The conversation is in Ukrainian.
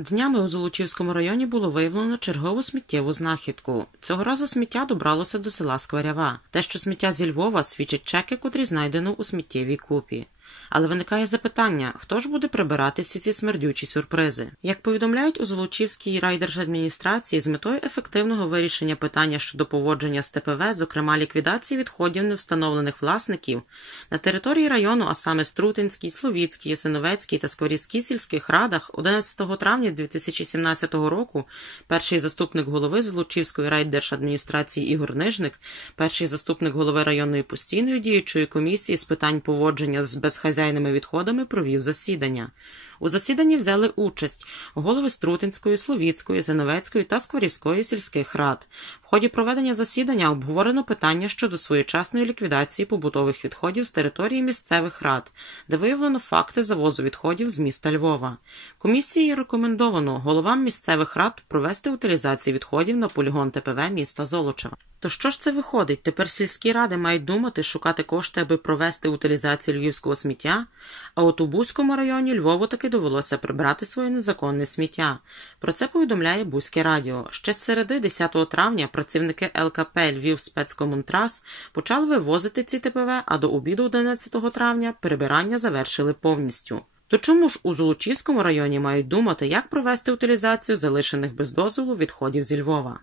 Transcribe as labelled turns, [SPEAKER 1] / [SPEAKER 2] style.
[SPEAKER 1] Днями у Золочівському районі було виявлено чергову сміттєву знахідку. Цього разу сміття добралося до села Скварява. Те, що сміття зі Львова свідчить чеки, котрі знайдено у сміттєвій купі. Але виникає запитання, хто ж буде прибирати всі ці смердючі сюрпризи? Як повідомляють у Золочівській райдержадміністрації, з метою ефективного вирішення питання щодо поводження з ТПВ, зокрема ліквідації відходів невстановлених власників, на території району, а саме Струтинській, Словіцькій, Ясиновецькій та Скворівській сільських радах, 11 травня 2017 року перший заступник голови Золочівської райдержадміністрації Ігор Нижник, перший заступник голови районної постійної діючої комісії з питань поводження з безхазяйними хазяйними відходами провів засідання. У засіданні взяли участь голови Струтинської, Словіцької, Зиновецької та Скворівської сільських рад. В ході проведення засідання обговорено питання щодо своєчасної ліквідації побутових відходів з території місцевих рад, де виявлено факти завозу відходів з міста Львова. Комісії рекомендовано головам місцевих рад провести утилізацію відходів на полігон ТПВ міста Золочева. То що ж це виходить? Тепер сільські ради мають думати, шукати кошти, аби провести утилізацію львівського сміття, а от у Бузькому районі Львову таки довелося прибрати своє незаконне сміття. Про це повідомляє Бузьке радіо. Ще з середи 10 травня працівники ЛКП Львів спецкомунтрас почали вивозити ці ТПВ, а до обіду 11 травня прибирання завершили повністю. То чому ж у Золочівському районі мають думати, як провести утилізацію залишених без дозволу відходів зі Львова?